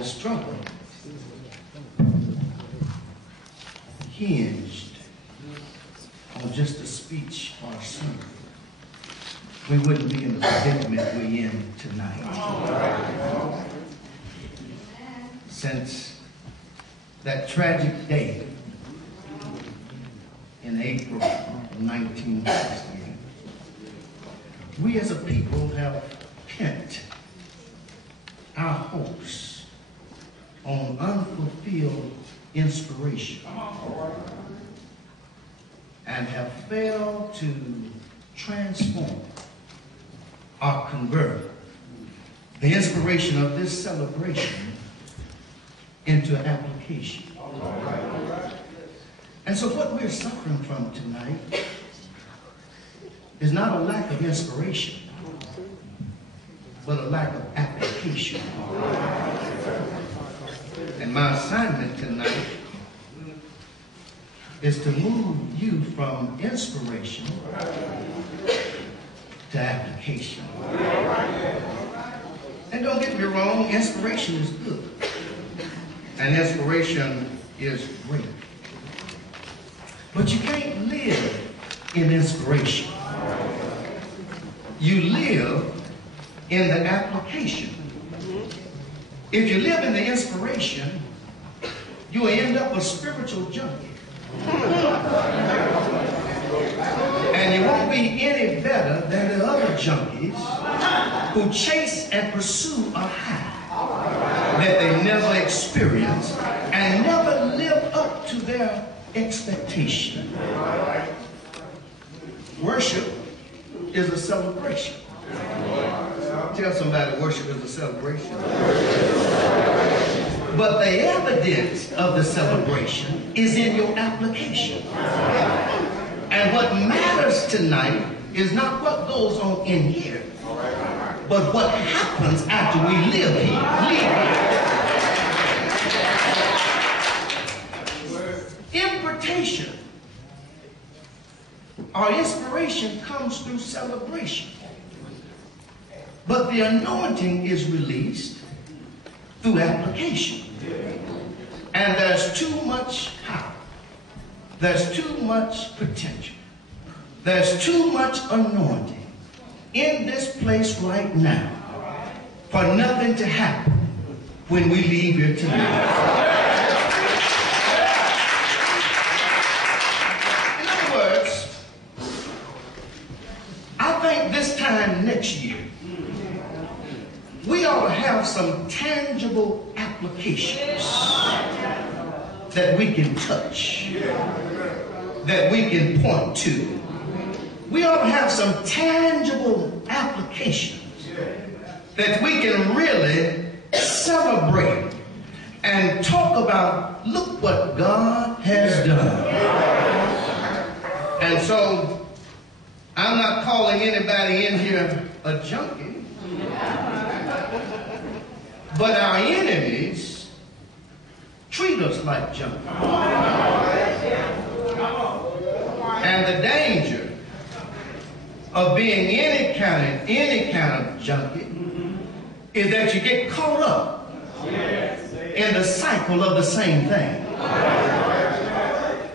the struggle hinged on just a speech or a sermon, we wouldn't be in the predicament we're in tonight. Since that tragic day in April of 1968, we as a people have pent our hopes on unfulfilled inspiration and have failed to transform or convert the inspiration of this celebration into application. And so what we're suffering from tonight is not a lack of inspiration, but a lack of application. And my assignment tonight is to move you from inspiration to application. And don't get me wrong, inspiration is good. And inspiration is great. But you can't live in inspiration. You live in the application. If you live in the inspiration, you will end up a spiritual junkie. And you won't be any better than the other junkies who chase and pursue a high that they never experience and never live up to their expectation. Worship is a celebration. Tell somebody worship is a celebration. But the evidence of the celebration is in your application. And what matters tonight is not what goes on in here, but what happens after we live here. Impartation or inspiration comes through celebration. But the anointing is released through application. And there's too much power. There's too much potential. There's too much anointing in this place right now for nothing to happen when we leave here tonight. In other words, I think this time next year, we ought to have some tangible applications that we can touch, that we can point to. We ought to have some tangible applications that we can really celebrate and talk about, look what God has done. And so, I'm not calling anybody in here a junkie. But our enemies treat us like junkies. And the danger of being any kind of junkie is that you get caught up in the cycle of the same thing.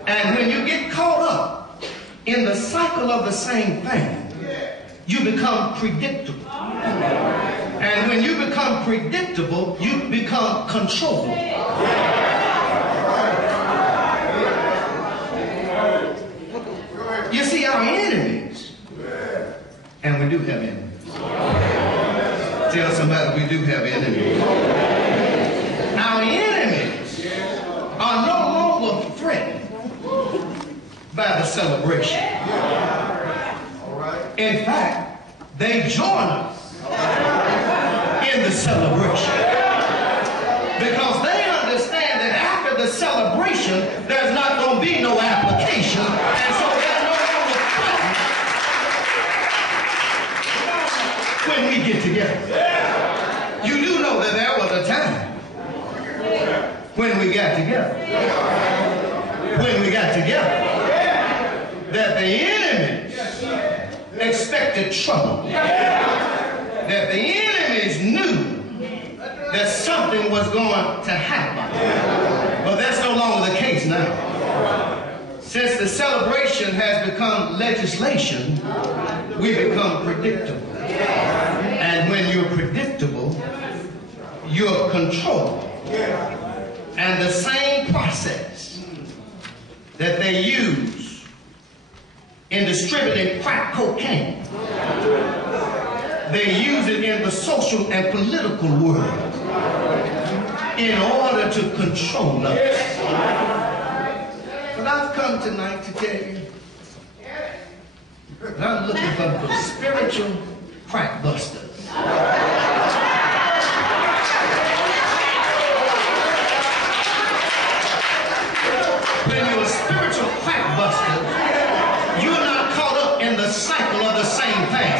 And when you get caught up in the cycle of the same thing, you become predictable. And when you become predictable, you become controllable. You see, our enemies, and we do have enemies. Tell somebody we do have enemies. Our enemies are no longer threatened by the celebration. In fact, they join us in the celebration, because they understand that after the celebration there's not going to be no application, and so there's no longer when we get together. You do know that there was a time when we got together, that the enemies expected trouble, that the enemies knew that something was going to happen. But that's no longer the case now. Since the celebration has become legislation, we become predictable. And when you're predictable, you're controlled. And the same process that they use in distributing crack cocaine, they use it in the social and political world in order to control us. But I've come tonight to tell you that I'm looking for the spiritual crack busters. When you're a spiritual crack buster, you're not caught up in the cycle of the same thing.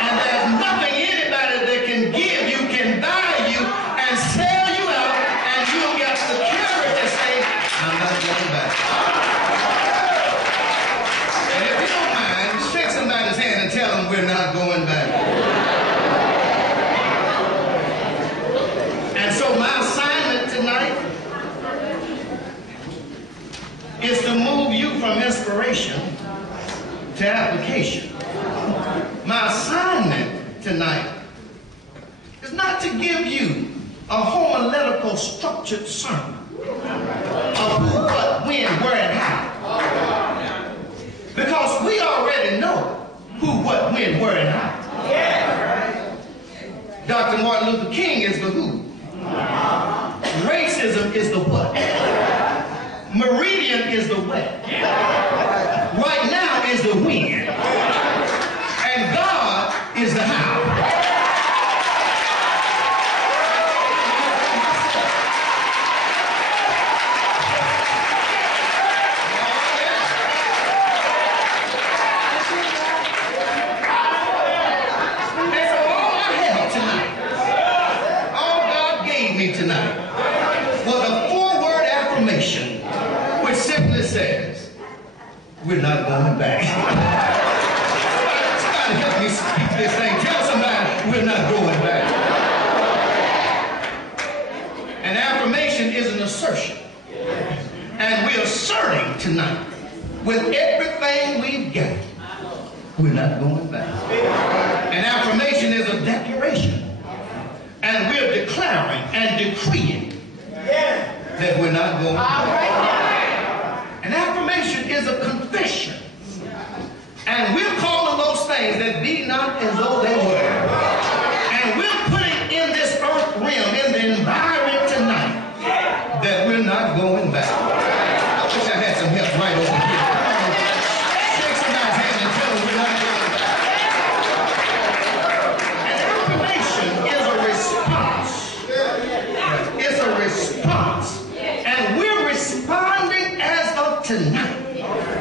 And there's nothing anybody that can give you, can buy you, and sell you out, and you'll get the courage to say, I'm not going back. And if you don't mind, shake somebody's hand and tell them we're not going back. And so my assignment tonight is to move you from inspiration to application. My assignment tonight is not to give you a homiletical structured sermon of who, what, when, where, and how. Because we already know who, what, when, where, and how. Dr. Martin Luther King is the who. Racism is the what. Meridian is the when. Right now is the when. And God is the how. And so all I have tonight, all God gave me tonight, was a 4-word affirmation which simply says, we're not going back. Somebody help me speak this thing. Tell somebody we're not going back. An affirmation is an assertion. And we're asserting tonight, with everything we've got, we're not going back. An affirmation is a declaration. And we're declaring and decreeing that we're not going back. An affirmation is a confession. And we're calling those things that be not as though they were. And we're putting in this earth realm, in the environment tonight, that we're not going back. I wish I had some help right over here. Shake somebody's hand and tell them we're not going back. An affirmation is a response. It's a response. And we're responding as of tonight.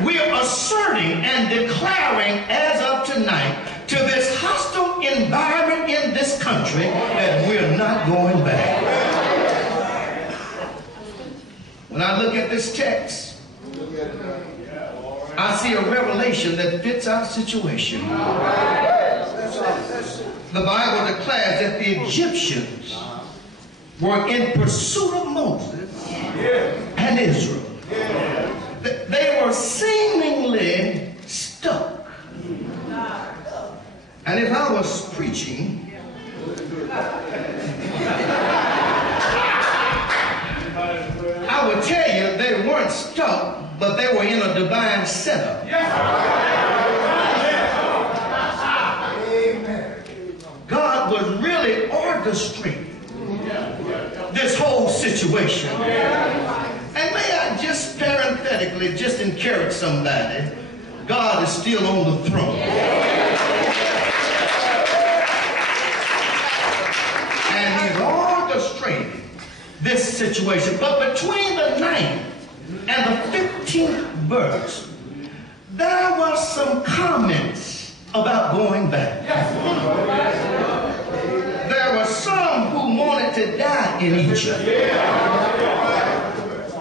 We're asserting and declaring as of tonight to this hostile environment in this country that we're not going back. When I look at this text, I see a revelation that fits our situation. The Bible declares that the Egyptians were in pursuit of Moses and Israel. They were seemingly stuck. And if I was preaching, I would tell you they weren't stuck, but they were in a divine setup. God was really orchestrating this whole situation. And may I just parenthetically just encourage somebody, God is still on the throne. And he's orchestrating this situation. But between the 9th and the 15th verse, there were some comments about going back. There were some who wanted to die in Egypt.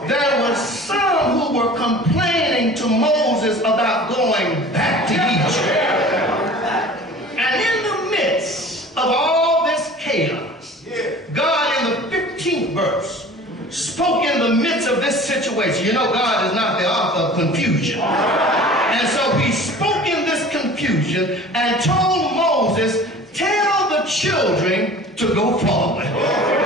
There were some who were complaining to Moses about going back to Egypt. And in the midst of all this chaos, God in the of this situation, you know God is not the author of confusion. And so he spoke in this confusion and told Moses, tell the children to go forward.